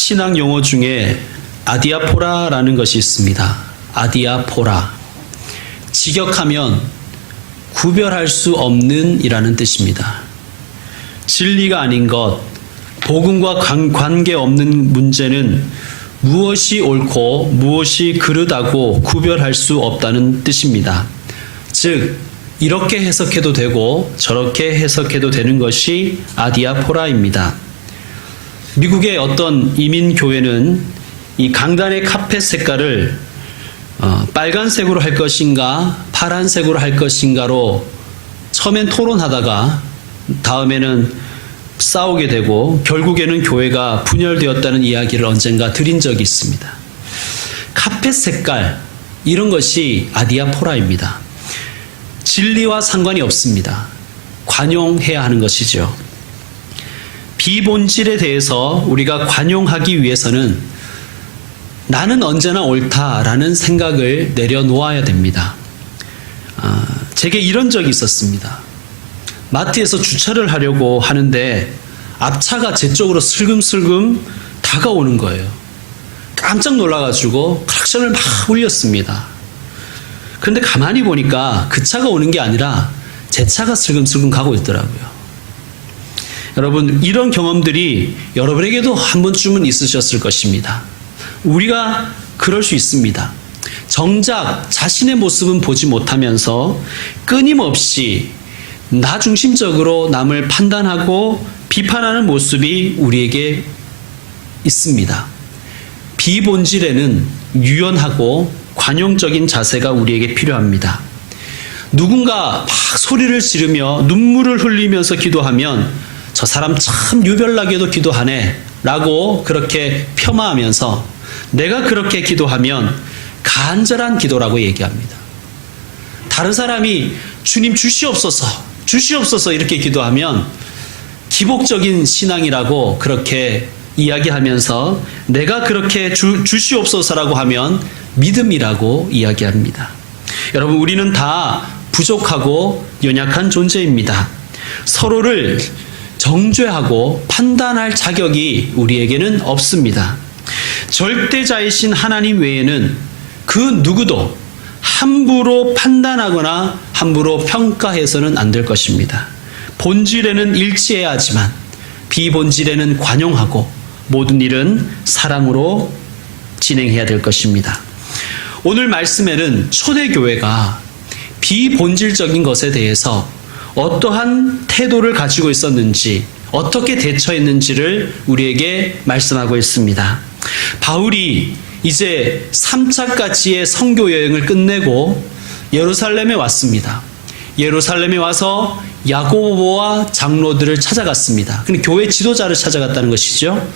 신학 용어 중에 아디아포라라는 것이 있습니다. 아디아포라. 직역하면 구별할 수 없는 이라는 뜻입니다. 진리가 아닌 것, 복음과 관계없는 문제는 무엇이 옳고 무엇이 그르다고 구별할 수 없다는 뜻입니다. 즉, 이렇게 해석해도 되고 저렇게 해석해도 되는 것이 아디아포라입니다. 미국의 어떤 이민교회는 이 강단의 카펫 색깔을 빨간색으로 할 것인가 파란색으로 할 것인가로 처음엔 토론하다가 다음에는 싸우게 되고 결국에는 교회가 분열되었다는 이야기를 언젠가 드린 적이 있습니다. 카펫 색깔, 이런 것이 아디아포라입니다. 진리와 상관이 없습니다. 관용해야 하는 것이죠. 비본질에 대해서 우리가 관용하기 위해서는 나는 언제나 옳다라는 생각을 내려놓아야 됩니다. 제게 이런 적이 있었습니다. 마트에서 주차를 하려고 하는데 앞차가 제 쪽으로 슬금슬금 다가오는 거예요. 깜짝 놀라가지고 클락션을 막 울렸습니다. 그런데 가만히 보니까 그 차가 오는 게 아니라 제 차가 슬금슬금 가고 있더라고요. 여러분, 이런 경험들이 여러분에게도 한 번쯤은 있으셨을 것입니다. 우리가 그럴 수 있습니다. 정작 자신의 모습은 보지 못하면서 끊임없이 나 중심적으로 남을 판단하고 비판하는 모습이 우리에게 있습니다. 비본질에는 유연하고 관용적인 자세가 우리에게 필요합니다. 누군가 막 소리를 지르며 눈물을 흘리면서 기도하면 저 사람 참 유별나게도 기도하네 라고 그렇게 폄하하면서 내가 그렇게 기도하면 간절한 기도라고 얘기합니다. 다른 사람이 주님 주시옵소서 주시옵소서 이렇게 기도하면 기복적인 신앙이라고 그렇게 이야기하면서 내가 그렇게 주시옵소서라고 하면 믿음이라고 이야기합니다. 여러분, 우리는 다 부족하고 연약한 존재입니다. 서로를 정죄하고 판단할 자격이 우리에게는 없습니다. 절대자이신 하나님 외에는 그 누구도 함부로 판단하거나 함부로 평가해서는 안 될 것입니다. 본질에는 일치해야 하지만 비본질에는 관용하고 모든 일은 사랑으로 진행해야 될 것입니다. 오늘 말씀에는 초대교회가 비본질적인 것에 대해서 어떠한 태도를 가지고 있었는지, 어떻게 대처했는지를 우리에게 말씀하고 있습니다. 바울이 이제 3차까지의 선교 여행을 끝내고 예루살렘에 왔습니다. 예루살렘에 와서 야고보와 장로들을 찾아갔습니다. 근데 교회 지도자를 찾아갔다는 것이죠.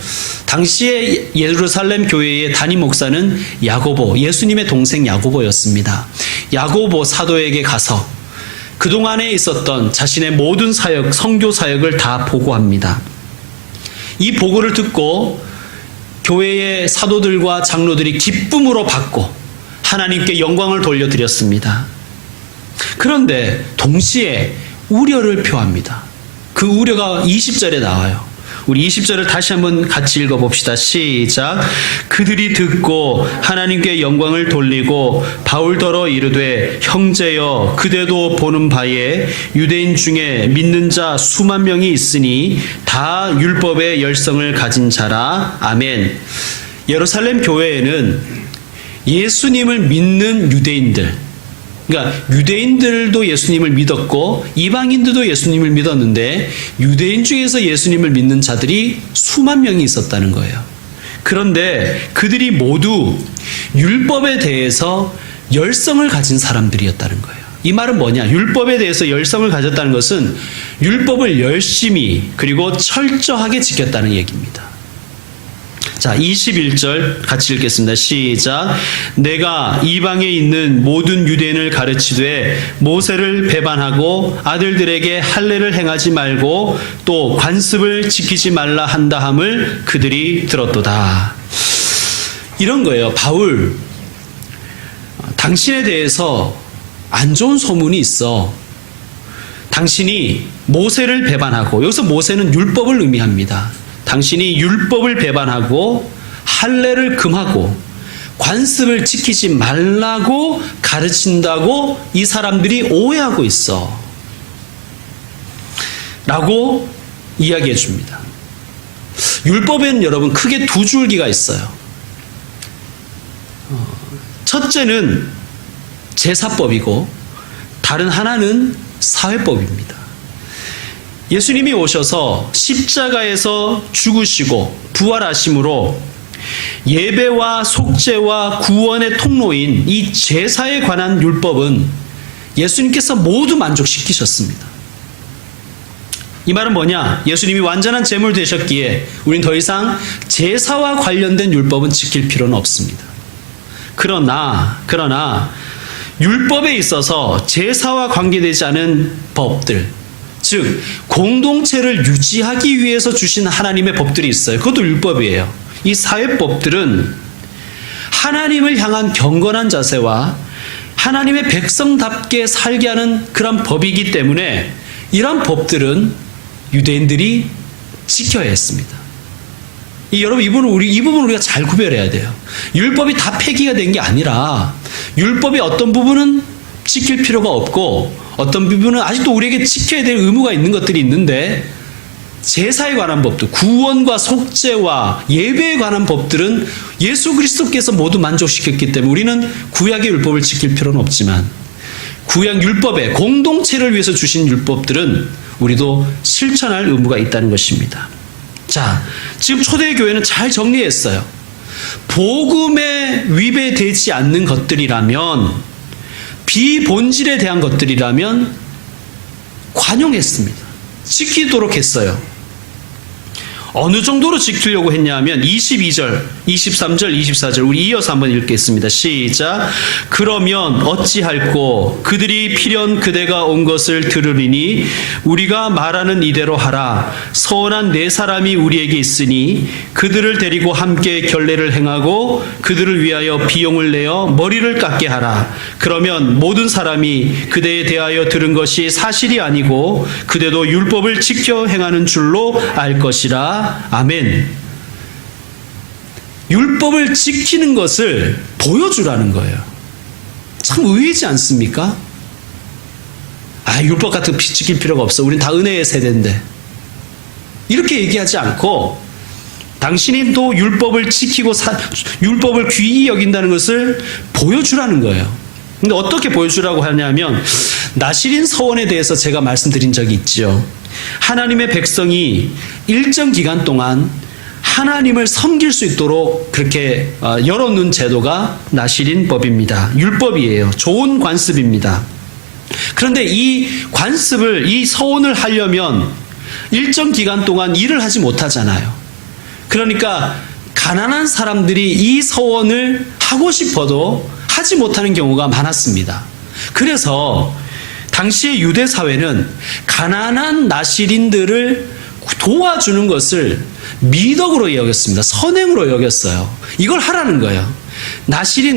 당시에 예루살렘 교회의 담임 목사는 야고보, 예수님의 동생 야고보였습니다. 야고보 사도에게 가서 그동안에 있었던 자신의 모든 사역, 선교 사역을 다 보고합니다. 이 보고를 듣고 교회의 사도들과 장로들이 기쁨으로 받고 하나님께 영광을 돌려드렸습니다. 그런데 동시에 우려를 표합니다. 그 우려가 20절에 나와요. 우리 20절을 다시 한번 같이 읽어봅시다. 시작. 그들이 듣고 하나님께 영광을 돌리고 바울더러 이르되 형제여 그대도 보는 바에 유대인 중에 믿는 자 수만 명이 있으니 다 율법의 열성을 가진 자라. 아멘. 예루살렘 교회에는 예수님을 믿는 유대인들, 그러니까 유대인들도 예수님을 믿었고 이방인들도 예수님을 믿었는데 유대인 중에서 예수님을 믿는 자들이 수만 명이 있었다는 거예요. 그런데 그들이 모두 율법에 대해서 열성을 가진 사람들이었다는 거예요. 이 말은 뭐냐? 율법에 대해서 열성을 가졌다는 것은 율법을 열심히 그리고 철저하게 지켰다는 얘기입니다. 자, 21절 같이 읽겠습니다. 시작. 내가 이방에 있는 모든 유대인을 가르치되 모세를 배반하고 아들들에게 할례를 행하지 말고 또 관습을 지키지 말라 한다함을 그들이 들었도다. 이런 거예요. 바울, 당신에 대해서 안 좋은 소문이 있어. 당신이 모세를 배반하고, 여기서 모세는 율법을 의미합니다. 당신이 율법을 배반하고 할례를 금하고 관습을 지키지 말라고 가르친다고 이 사람들이 오해하고 있어. 라고 이야기해 줍니다. 율법에는 여러분 크게 두 줄기가 있어요. 첫째는 제사법이고 다른 하나는 사회법입니다. 예수님이 오셔서 십자가에서 죽으시고 부활하심으로 예배와 속죄와 구원의 통로인 이 제사에 관한 율법은 예수님께서 모두 만족시키셨습니다. 이 말은 뭐냐? 예수님이 완전한 제물 되셨기에 우린 더 이상 제사와 관련된 율법은 지킬 필요는 없습니다. 그러나 율법에 있어서 제사와 관계되지 않은 법들, 즉 공동체를 유지하기 위해서 주신 하나님의 법들이 있어요. 그것도 율법이에요. 이 사회법들은 하나님을 향한 경건한 자세와 하나님의 백성답게 살게 하는 그런 법이기 때문에 이런 법들은 유대인들이 지켜야 했습니다. 여러분, 이 부분을 우리가 잘 구별해야 돼요. 율법이 다 폐기가 된 게 아니라 율법의 어떤 부분은 지킬 필요가 없고 어떤 부분은 아직도 우리에게 지켜야 될 의무가 있는 것들이 있는데, 제사에 관한 법도, 구원과 속죄와 예배에 관한 법들은 예수 그리스도께서 모두 만족시켰기 때문에 우리는 구약의 율법을 지킬 필요는 없지만 구약 율법에 공동체를 위해서 주신 율법들은 우리도 실천할 의무가 있다는 것입니다. 자, 지금 초대교회는 잘 정리했어요. 복음에 위배되지 않는 것들이라면, 비본질에 대한 것들이라면 관용했습니다. 지키도록 했어요. 어느 정도로 지키려고 했냐면 22절, 23절, 24절 우리 이어서 한번 읽겠습니다. 시작. 그러면 어찌할꼬? 그들이 필연 그대가 온 것을 들으리니 우리가 말하는 이대로 하라. 서원한 네 사람이 우리에게 있으니 그들을 데리고 함께 결례를 행하고 그들을 위하여 비용을 내어 머리를 깎게 하라. 그러면 모든 사람이 그대에 대하여 들은 것이 사실이 아니고 그대도 율법을 지켜 행하는 줄로 알 것이라. 아멘. 율법을 지키는 것을 보여주라는 거예요. 참 의외지 않습니까? 율법 같은 거 지킬 필요가 없어. 우린 다 은혜의 세대인데. 이렇게 얘기하지 않고 당신이 또 율법을 지키고 율법을 귀히 여긴다는 것을 보여주라는 거예요. 근데 어떻게 보여주라고 하냐면, 나실인 서원에 대해서 제가 말씀드린 적이 있죠. 하나님의 백성이 일정 기간 동안 하나님을 섬길 수 있도록 그렇게 열어놓은 제도가 나실인 법입니다. 율법이에요. 좋은 관습입니다. 그런데 이 관습을, 이 서원을 하려면 일정 기간 동안 일을 하지 못하잖아요. 그러니까 가난한 사람들이 이 서원을 하고 싶어도 하지 못하는 경우가 많았습니다. 그래서 당시의 유대 사회는 가난한 나실인들을 도와주는 것을 미덕으로 여겼습니다. 선행으로 여겼어요. 이걸 하라는 거예요.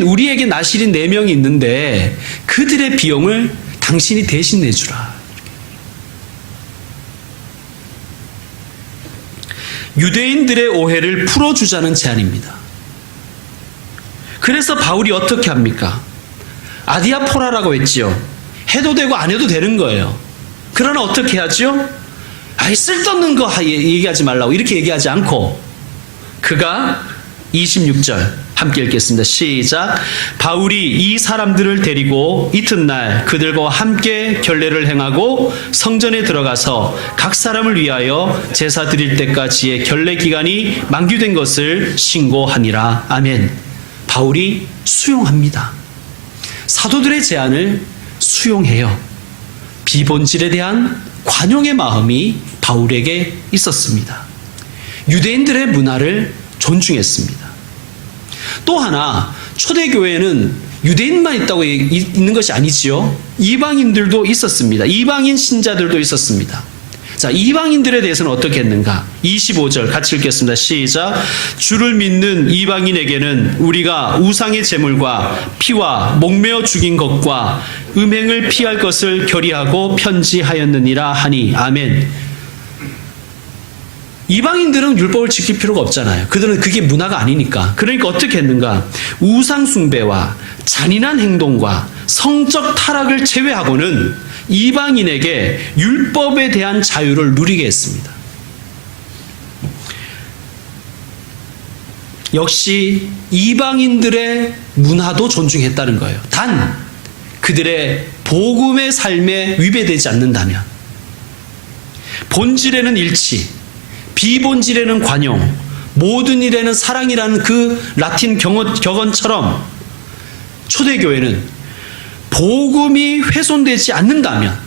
우리에게 나실인 4명이 있는데 그들의 비용을 당신이 대신 내주라. 유대인들의 오해를 풀어주자는 제안입니다. 그래서 바울이 어떻게 합니까? 아디아포라라고 했지요. 해도 되고 안 해도 되는 거예요. 그러나 어떻게 하죠? 쓸데없는 거 얘기하지 말라고 이렇게 얘기하지 않고, 그가 26절 함께 읽겠습니다. 시작. 바울이 이 사람들을 데리고 이튿날 그들과 함께 결례를 행하고 성전에 들어가서 각 사람을 위하여 제사 드릴 때까지의 결례 기간이 만기된 것을 신고하니라. 아멘. 바울이 수용합니다. 사도들의 제안을 수용해요. 비본질에 대한 관용의 마음이 바울에게 있었습니다. 유대인들의 문화를 존중했습니다. 또 하나, 초대교회는 유대인만 있다고 있는 것이 아니지요. 이방인들도 있었습니다. 이방인 신자들도 있었습니다. 자, 이방인들에 대해서는 어떻게 했는가? 25절 같이 읽겠습니다. 시작. 주를 믿는 이방인에게는 우리가 우상의 제물과 피와 목매어 죽인 것과 음행을 피할 것을 결의하고 편지하였느니라 하니. 아멘. 이방인들은 율법을 지킬 필요가 없잖아요. 그들은 그게 문화가 아니니까. 그러니까 어떻게 했는가? 우상숭배와 잔인한 행동과 성적 타락을 제외하고는 이방인에게 율법에 대한 자유를 누리게 했습니다. 역시 이방인들의 문화도 존중했다는 거예요. 단 그들의 복음의 삶에 위배되지 않는다면, 본질에는 일치, 비본질에는 관용, 모든 일에는 사랑이라는 그 라틴 격언처럼 초대교회는 복음이 훼손되지 않는다면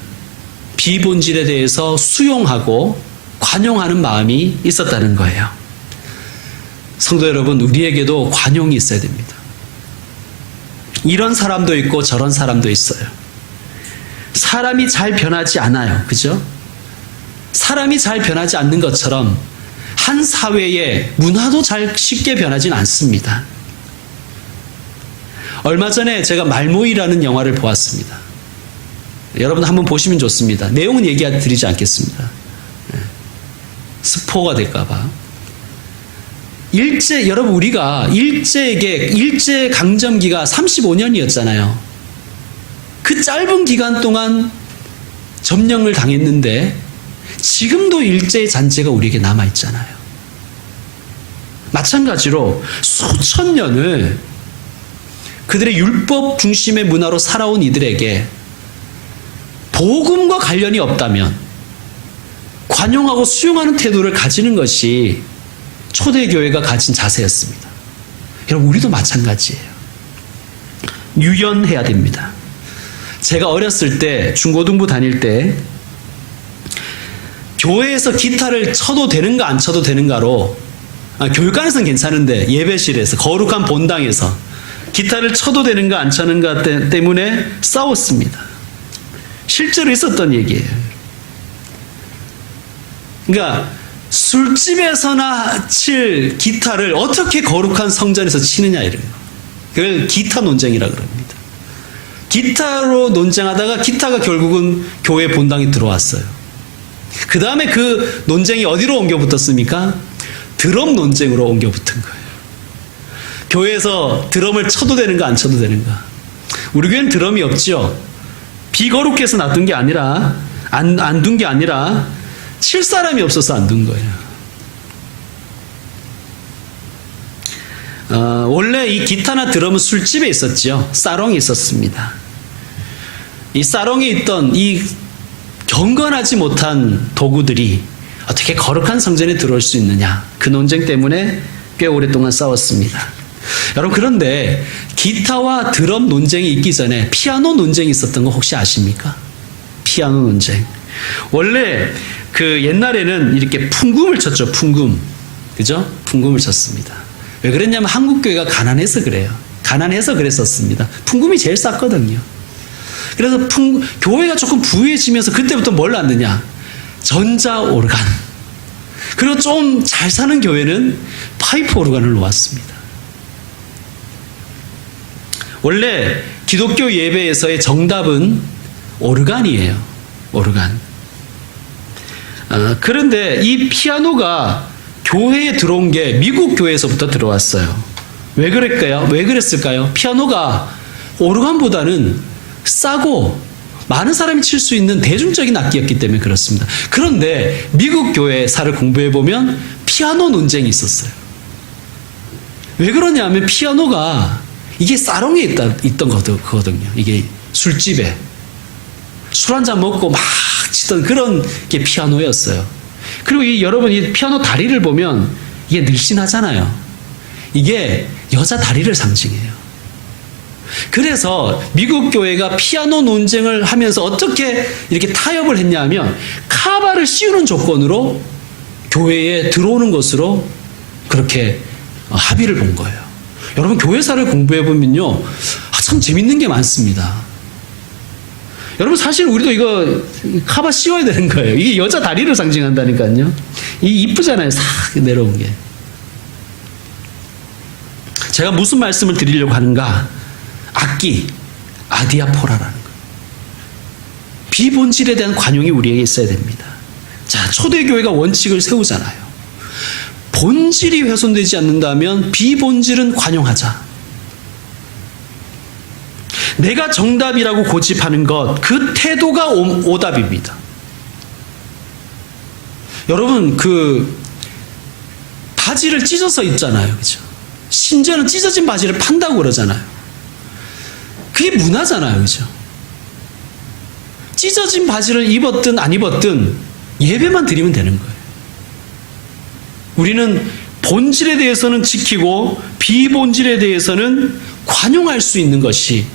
비본질에 대해서 수용하고 관용하는 마음이 있었다는 거예요. 성도 여러분, 우리에게도 관용이 있어야 됩니다. 이런 사람도 있고 저런 사람도 있어요. 사람이 잘 변하지 않아요. 그죠? 사람이 잘 변하지 않는 것처럼 한 사회의 문화도 잘 쉽게 변하진 않습니다. 얼마 전에 제가 말모이라는 영화를 보았습니다. 여러분 한번 보시면 좋습니다. 내용은 얘기드리지 않겠습니다. 스포가 될까봐. 여러분 우리가 일제 강점기가 35년이었잖아요. 그 짧은 기간 동안 점령을 당했는데 지금도 일제의 잔재가 우리에게 남아있잖아요. 마찬가지로 수천 년을 그들의 율법 중심의 문화로 살아온 이들에게 복음과 관련이 없다면 관용하고 수용하는 태도를 가지는 것이 초대교회가 가진 자세였습니다. 여러분 우리도 마찬가지예요. 유연해야 됩니다. 제가 어렸을 때 중고등부 다닐 때 교회에서 기타를 쳐도 되는가 안 쳐도 되는가로, 교육관에서는 괜찮은데 예배실에서 거룩한 본당에서 기타를 쳐도 되는가 안 쳐는가 때문에 싸웠습니다. 실제로 있었던 얘기예요. 그러니까 술집에서나 칠 기타를 어떻게 거룩한 성전에서 치느냐, 이런 거. 그걸 기타 논쟁이라고 그럽니다. 기타로 논쟁하다가 기타가 결국은 교회 본당에 들어왔어요. 그 다음에 그 논쟁이 어디로 옮겨 붙었습니까? 드럼 논쟁으로 옮겨 붙은 거예요. 교회에서 드럼을 쳐도 되는가 안 쳐도 되는가. 우리 교회는 드럼이 없죠. 비거룩해서 놔둔 게 아니라, 안 둔 게 아니라 칠 사람이 없어서 안 둔 거예요. 원래 이 기타나 드럼은 술집에 있었죠. 사롱이 있었습니다. 이 사롱에 있던 이 경건하지 못한 도구들이 어떻게 거룩한 성전에 들어올 수 있느냐, 그 논쟁 때문에 꽤 오랫동안 싸웠습니다. 여러분, 그런데 기타와 드럼 논쟁이 있기 전에 피아노 논쟁이 있었던 거 혹시 아십니까? 피아노 논쟁. 원래 그 옛날에는 이렇게 풍금을 쳤죠. 풍금. 그죠? 풍금을 쳤습니다. 왜 그랬냐면 한국교회가 가난해서 그래요. 가난해서 그랬었습니다. 풍금이 제일 쌌거든요. 그래서 교회가 조금 부유해지면서 그때부터 뭘 놨느냐? 전자 오르간. 그리고 좀 잘 사는 교회는 파이프 오르간을 놓았습니다. 원래 기독교 예배에서의 정답은 오르간이에요. 오르간. 그런데 이 피아노가 교회에 들어온 게 미국 교회에서부터 들어왔어요. 왜 그럴까요? 왜 그랬을까요? 피아노가 오르간보다는 싸고 많은 사람이 칠 수 있는 대중적인 악기였기 때문에 그렇습니다. 그런데 미국 교회사를 공부해보면 피아노 논쟁이 있었어요. 왜 그러냐면 피아노가 이게 사롱에 있던 거거든요. 이게 술집에 술 한잔 먹고 막 치던 그런 게 피아노였어요. 그리고 여러분 이 피아노 다리를 보면 이게 늘씬하잖아요. 이게 여자 다리를 상징해요. 그래서 미국 교회가 피아노 논쟁을 하면서 어떻게 이렇게 타협을 했냐면 카바를 씌우는 조건으로 교회에 들어오는 것으로 그렇게 합의를 본 거예요. 여러분 교회사를 공부해보면요, 참 재밌는 게 많습니다. 여러분 사실 우리도 이거 카바 씌워야 되는 거예요. 이게 여자 다리를 상징한다니까요. 이쁘잖아요. 싹 내려온 게. 제가 무슨 말씀을 드리려고 하는가? 악기, 아디아포라라는 거. 비본질에 대한 관용이 우리에게 있어야 됩니다. 자, 초대교회가 원칙을 세우잖아요. 본질이 훼손되지 않는다면 비본질은 관용하자. 내가 정답이라고 고집하는 것, 그 태도가 오답입니다. 여러분, 바지를 찢어서 입잖아요. 그죠? 심지어는 찢어진 바지를 판다고 그러잖아요. 그게 문화잖아요. 그죠? 찢어진 바지를 입었든 안 입었든 예배만 드리면 되는 거예요. 우리는 본질에 대해서는 지키고 비본질에 대해서는 관용할 수 있는 것이,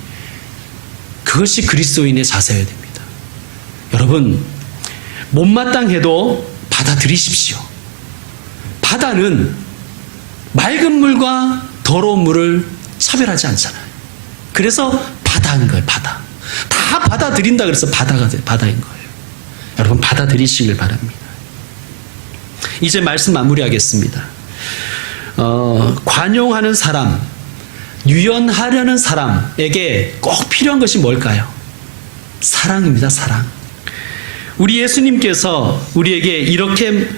그것이 그리스도인의 자세여야 됩니다. 여러분, 못마땅해도 받아들이십시오. 바다는 맑은 물과 더러운 물을 차별하지 않잖아요. 그래서 바다인 거예요. 바다. 다 받아들인다 그래서 바다인 거예요. 여러분, 받아들이시길 바랍니다. 이제 말씀 마무리하겠습니다. 관용하는 사람, 유연하려는 사람에게 꼭 필요한 것이 뭘까요? 사랑입니다. 사랑. 우리 예수님께서 우리에게 이렇게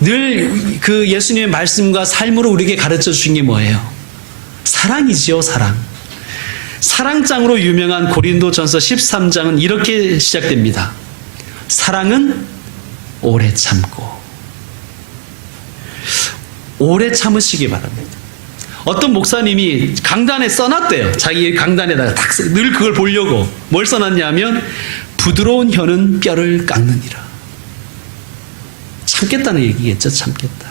늘 그 예수님의 말씀과 삶으로 우리에게 가르쳐 주신 게 뭐예요? 사랑이지요. 사랑. 사랑장으로 유명한 고린도전서 13장은 이렇게 시작됩니다. 사랑은 오래 참고. 오래 참으시기 바랍니다. 어떤 목사님이 강단에 써놨대요. 자기 강단에다가 늘 그걸 보려고. 뭘 써놨냐면 부드러운 혀는 뼈를 깎느니라. 참겠다는 얘기겠죠. 참겠다.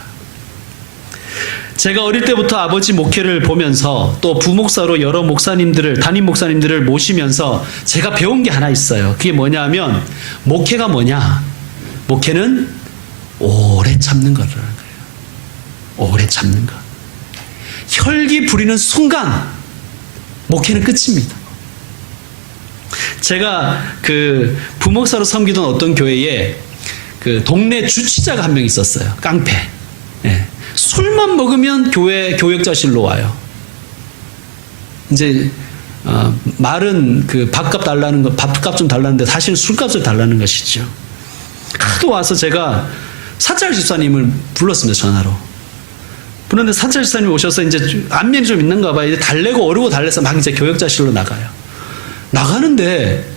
제가 어릴 때부터 아버지 목회를 보면서 또 부목사로 여러 목사님들을, 담임 목사님들을 모시면서 제가 배운 게 하나 있어요. 그게 뭐냐면, 목회가 뭐냐? 목회는 오래 참는 거라는 거예요. 오래 참는 것. 혈기 부리는 순간 목회는 끝입니다. 제가 그 부목사로 섬기던 어떤 교회에 그 동네 주치자가 한 명 있었어요. 깡패. 예. 술만 먹으면 교역자실로 와요. 이제 말은 그 밥값 달라는 거, 밥값 좀 달라는데 사실은 술값을 달라는 것이죠. 하도 와서 제가 사찰 집사님을 불렀습니다. 전화로. 그런데 사찰 집사님이 오셔서 이제 안면이 좀 있는가 봐요. 이제 달래고 어르고 달래서 막 이제 교역자실로 나가요. 나가는데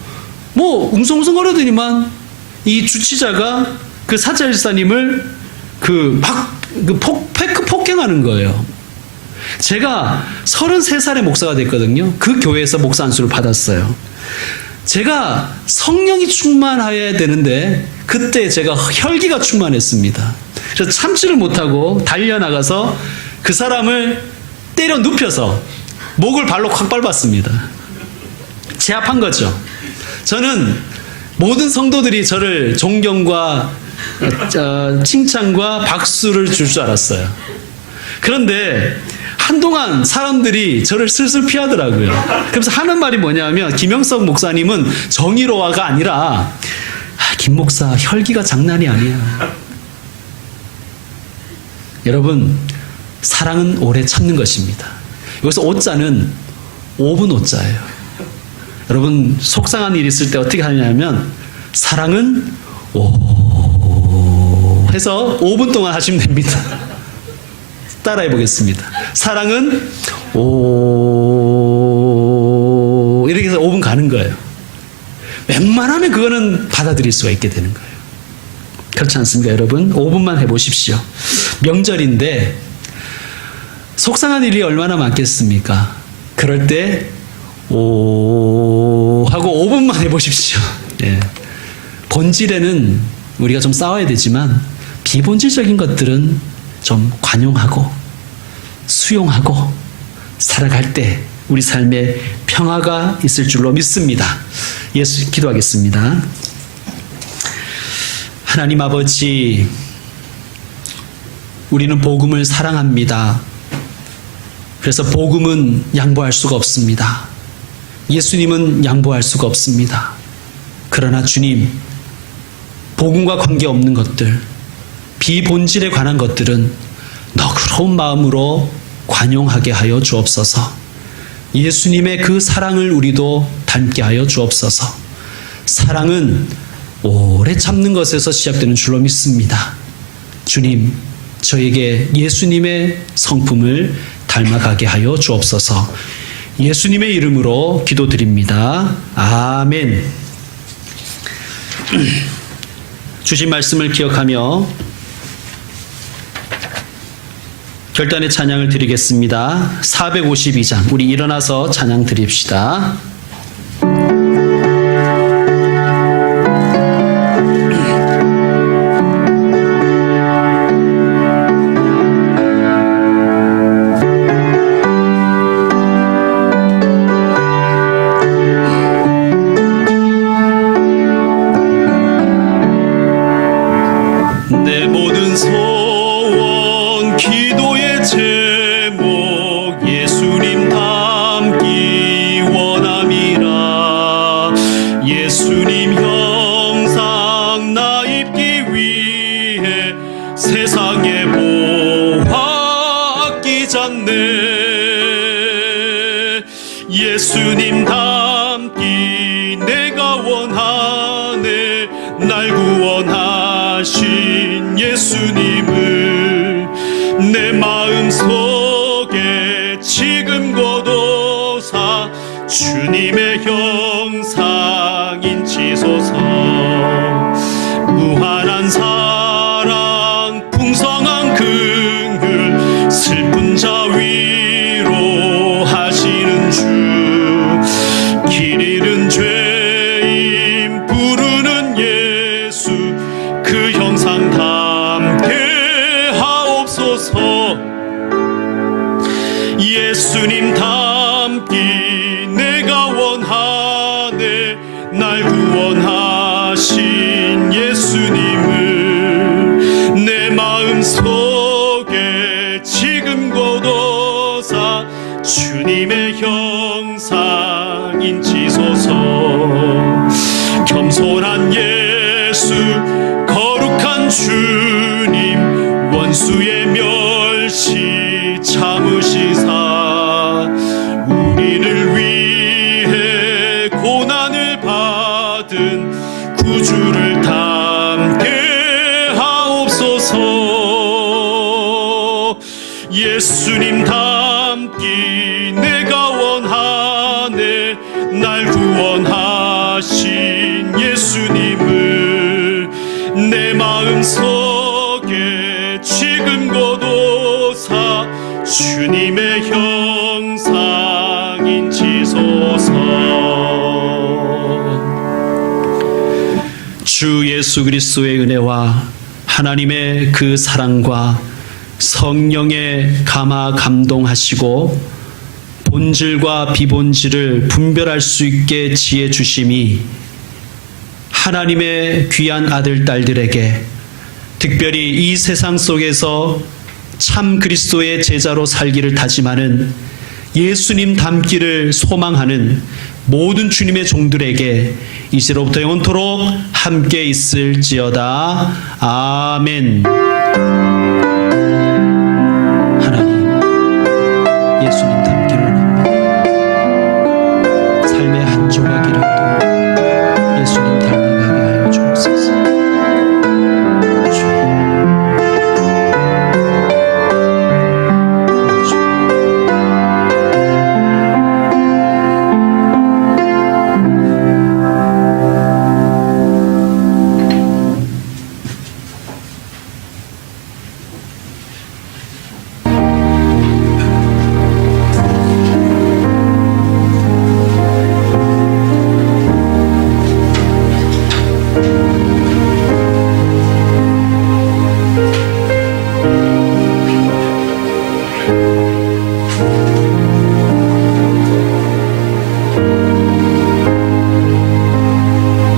뭐 웅성웅성거리더니만 이 주치자가 그 사찰 집사님을 폭행하는 거예요. 제가 33살에 목사가 됐거든요. 그 교회에서 목사 안수를 받았어요. 제가 성령이 충만해야 되는데 그때 제가 혈기가 충만했습니다. 그래서 참지를 못하고 달려나가서 그 사람을 때려 눕혀서 목을 발로 콱 밟았습니다. 제압한 거죠. 저는 모든 성도들이 저를 존경과 칭찬과 박수를 줄 줄 알았어요. 그런데 한동안 사람들이 저를 슬슬 피하더라고요. 그래서 하는 말이 뭐냐면, 김영석 목사님은 정의로와가 아니라 김 목사 혈기가 장난이 아니야. 여러분, 사랑은 오래 참는 것입니다. 여기서 오자는 5분 오자예요. 여러분, 속상한 일이 있을 때 어떻게 하냐면, 사랑은 오 해서 5분 동안 하시면 됩니다. 따라해 보겠습니다. 사랑은 오 이렇게 해서 5분 가는 거예요. 웬만하면 그거는 받아들일 수가 있게 되는 거예요. 그렇지 않습니까, 여러분? 5분만 해보십시오. 명절인데 속상한 일이 얼마나 많겠습니까? 그럴 때 오 하고 5분만 해보십시오. 예. 본질에는 우리가 좀 싸워야 되지만 비본질적인 것들은 좀 관용하고 수용하고 살아갈 때 우리 삶에 평화가 있을 줄로 믿습니다. 예수 기도하겠습니다. 하나님 아버지, 우리는 복음을 사랑합니다. 그래서 복음은 양보할 수가 없습니다. 예수님은 양보할 수가 없습니다. 그러나 주님, 복음과 관계없는 것들, 비본질에 관한 것들은 너그러운 마음으로 관용하게 하여 주옵소서. 예수님의 그 사랑을 우리도 닮게 하여 주옵소서. 사랑은 오래 참는 것에서 시작되는 줄로 믿습니다. 주님, 저에게 예수님의 성품을 닮아가게 하여 주옵소서. 예수님의 이름으로 기도드립니다. 아멘. 주신 말씀을 기억하며 결단의 찬양을 드리겠습니다. 452장. 우리 일어나서 찬양 드립시다. 내 모든 소원 기도의 제목 예수님 닮기 원함이라. 예수님 형상 나 입기 위해 세상의 모화 아끼잖네. 예수님 닮기 내가 원하네. 날 구원하신 예수님을 내 마음속에 지금 거둬사 주님의 형상 인치소서. 무한한 사랑 풍성한 긍휼 슬픈 자 위로 하시는 주. 길 잃은 죄인 부르는 예수 그 형상 담게 하옵소서. 예수님 닮기 내가 원하네. 날 구원하신 예수님을 내 마음속에 지금 거둬사 주님의 형상 인치소서. 겸손한 예수 거룩한 주님 원수의 멸시 참으시사 우리를 위해 고난을 받은 구주를 담게 하옵소서. 예수님 닮기 내가 원하네. 날 구원하신 예수님을 내 마음속에 지금 거둬사 주님의 형상 인치소서. 주 예수 그리스도의 은혜와 하나님의 그 사랑과 성령의 감화 감동하시고 본질과 비본질을 분별할 수 있게 지혜 주심이 하나님의 귀한 아들 딸들에게 특별히 이 세상 속에서 참 그리스도의 제자로 살기를 다짐하는 예수님 닮기를 소망하는 모든 주님의 종들에게 이제로부터 영원토록 함께 있을지어다. 아멘.